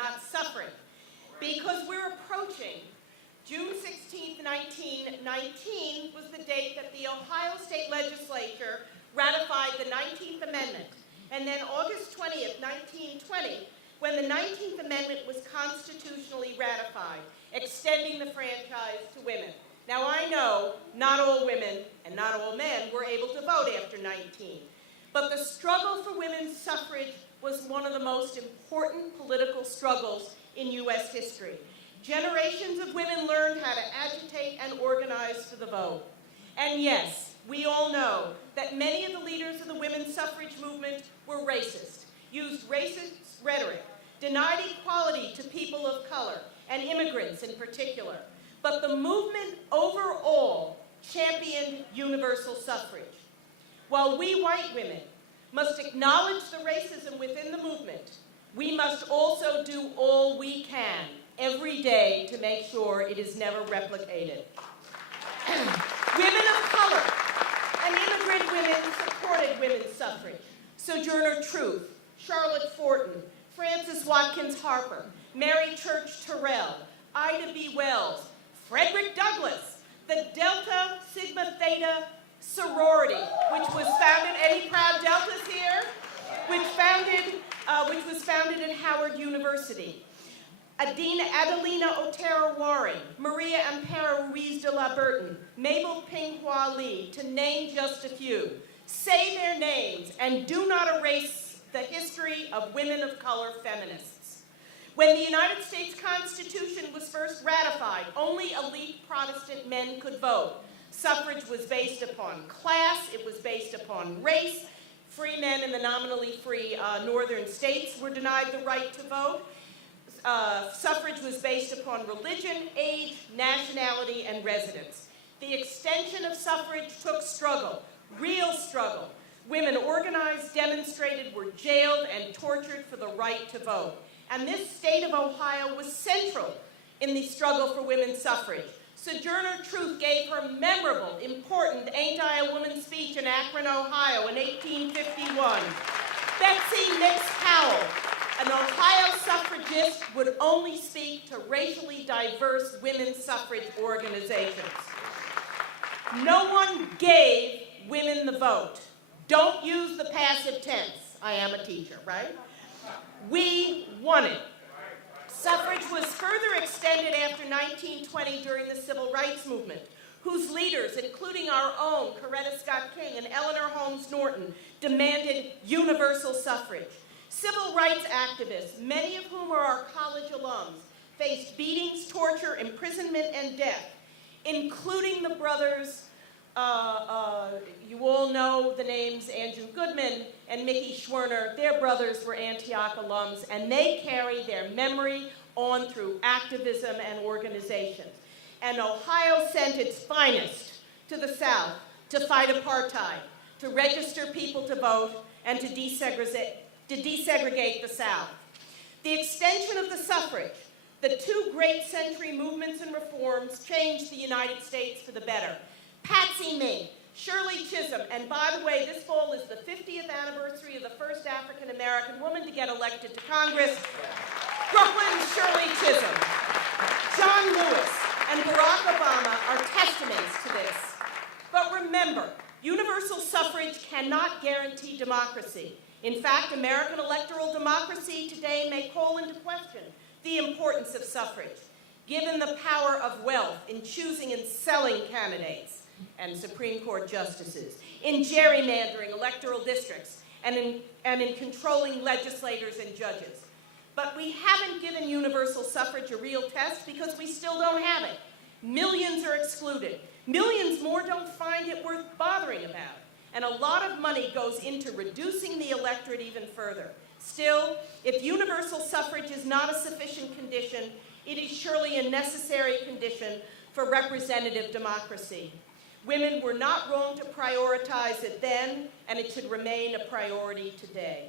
not suffering. Because we're approaching June 16th, 1919 was the date that the Ohio State Legislature ratified the 19th Amendment. And then August 20th, 1920, when the 19th Amendment was constitutionally ratified, extending the franchise to women. Now I know not all women and not all men were able to vote after 19, but the struggle for women's suffrage was one of the most important political struggles in U.S. history. Generations of women learned how to agitate and organize for the vote. And yes, we all know that many of the leaders of the women's suffrage movement were racist, used racist rhetoric, denied equality to people of color, and immigrants in particular. But the movement overall championed universal suffrage. While we white women must acknowledge the racism within the movement, we must also do all we can every day to make sure it is never replicated. Women of color and immigrant women supported women's suffrage. Sojourner Truth, Charlotte Fortin, Frances Watkins Harper, Mary Church Terrell, Ida B. Wells, Frederick Douglass, the Delta Sigma Theta sorority, which was founded, any proud Deltas here? Which was founded at Howard University. Adelina Otero Waring, Maria Amparo Ruiz de la Burton, Mabel Ping Hua Lee, to name just a few. Say their names and do not erase the history of women of color feminists. When the United States Constitution was first ratified, only elite Protestant men could vote. Suffrage was based upon class, it was based upon race. Free men in the nominally free northern states were denied the right to vote. Suffrage was based upon religion, age, nationality, and residence. The extension of suffrage took struggle, real struggle. Women organized, demonstrated, were jailed, and tortured for the right to vote. And this state of Ohio was central in the struggle for women's suffrage. Sojourner Truth gave her memorable, important Ain't I a Woman speech in Akron, Ohio in 1851. Betsy Mix Powell, an Ohio suffragist, would only speak to racially diverse women's suffrage organizations. No one gave women the vote. Don't use the passive tense. I am a teacher, right? We won it. Suffrage was further extended after 1920 during the Civil Rights Movement, whose leaders, including our own Coretta Scott King and Eleanor Holmes Norton, demanded universal suffrage. Civil rights activists, many of whom are our college alums, faced beatings, torture, imprisonment, and death, including the brothers, you all know the names Andrew Goodman and Mickey Schwerner. Their brothers were Antioch alums, and they carry their memory on through activism and organization. And Ohio sent its finest to the South to fight apartheid, to register people to vote, and to desegregate the South. The extension of the suffrage, the two great century movements and reforms, changed the United States for the better. Patsy Mink, Shirley Chisholm, and by the way, this fall is the 50th anniversary of the first African-American woman to get elected to Congress, Brooklyn's Shirley Chisholm. John Lewis and Barack Obama are testaments to this. But remember, universal suffrage cannot guarantee democracy. In fact, American electoral democracy today may call into question the importance of suffrage, given the power of wealth in choosing and selling candidates and Supreme Court justices, in gerrymandering electoral districts, and in controlling legislators and judges. But we haven't given universal suffrage a real test because we still don't have it. Millions are excluded. Millions more don't find it worth bothering about. And a lot of money goes into reducing the electorate even further. Still, if universal suffrage is not a sufficient condition, it is surely a necessary condition for representative democracy. Women were not wrong to prioritize it then, and it should remain a priority today.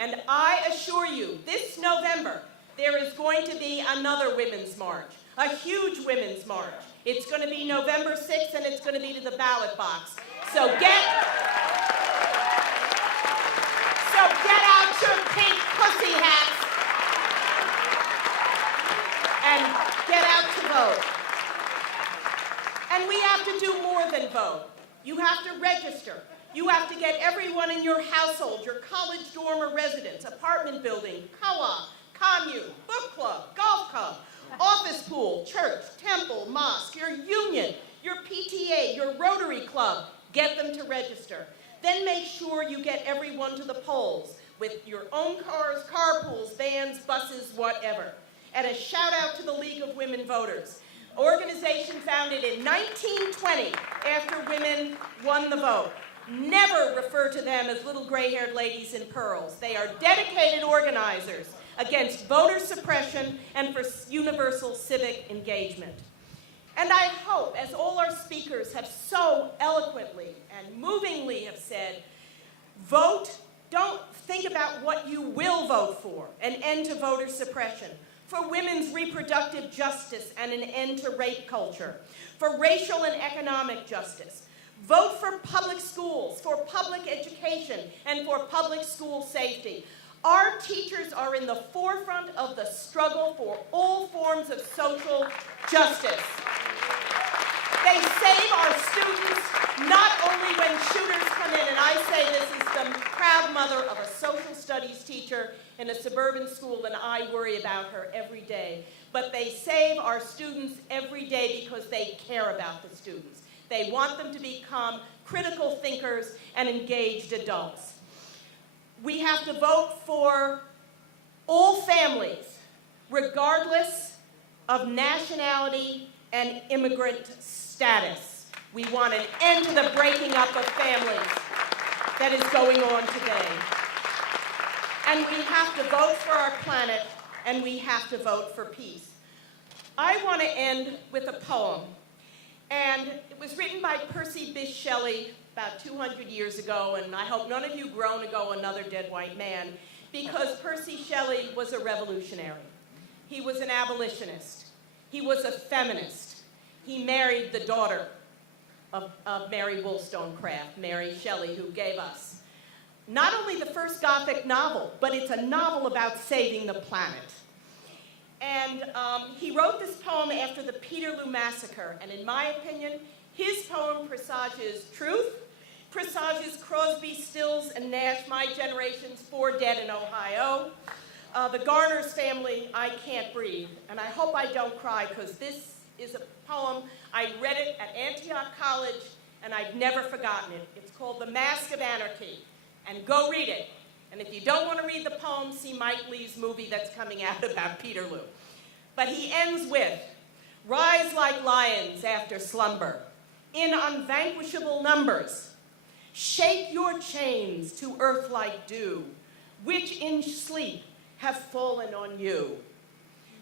And I assure you, this November, there is going to be another Women's March, a huge Women's March. It's going to be November 6th, and it's going to be to the ballot box. So get out your pink pussy hats Get out to vote. And we have to do more than vote. You have to register. You have to get everyone in your household, your college dorm or residence, apartment building, co-op, commune, book club, golf club, office pool, church, temple, mosque, your union, your PTA, your Rotary Club. Get them to register. Then make sure you get everyone to the polls with your own cars, carpools, vans, buses, whatever. And a shout out to the League of Women Voters, organization founded in 1920 after women won the vote. Never refer to them as little gray-haired ladies in pearls. They are dedicated organizers against voter suppression and for universal civic engagement. And I hope, as all our speakers have so eloquently and movingly have said, vote, don't think about what you will vote for, an end to voter suppression, for women's reproductive justice and an end to rape culture, for racial and economic justice. Vote for public schools, for public education, and for public school safety. Our teachers are in the forefront of the struggle for all forms of social justice. They save our students not only when shooters come in, and I say this is the proud mother of a social studies teacher in a suburban school, and I worry about her every day, but they save our students every day because they care about the students. They want them to become critical thinkers and engaged adults. We have to vote for all families, regardless of nationality and immigrant status. We want an end to the breaking up of families that is going on today. And we have to vote for our planet, and we have to vote for peace. I want to end with a poem. And it was written by Percy Bysshe Shelley about 200 years ago, and I hope none of you groan to go another dead white man, because Percy Shelley was a revolutionary. He was an abolitionist. He was a feminist. He married the daughter of Mary Wollstonecraft, Mary Shelley, who gave us not only the first Gothic novel, but it's a novel about saving the planet. And he wrote this poem after the Peterloo Massacre, and in my opinion, his poem presages truth, presages Crosby, Stills, and Nash, my generation's 4 dead in Ohio, the Garner's family, I Can't Breathe, and I hope I don't cry, because this is a poem, I read it at Antioch College, and I've never forgotten it. It's called The Mask of Anarchy, and go read it. And if you don't want to read the poem, see Mike Lee's movie that's coming out about Peterloo. But he ends with, rise like lions after slumber, in unvanquishable numbers. Shake your chains to earth like dew, which in sleep have fallen on you.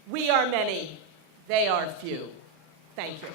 We are many, they are few. Thank you.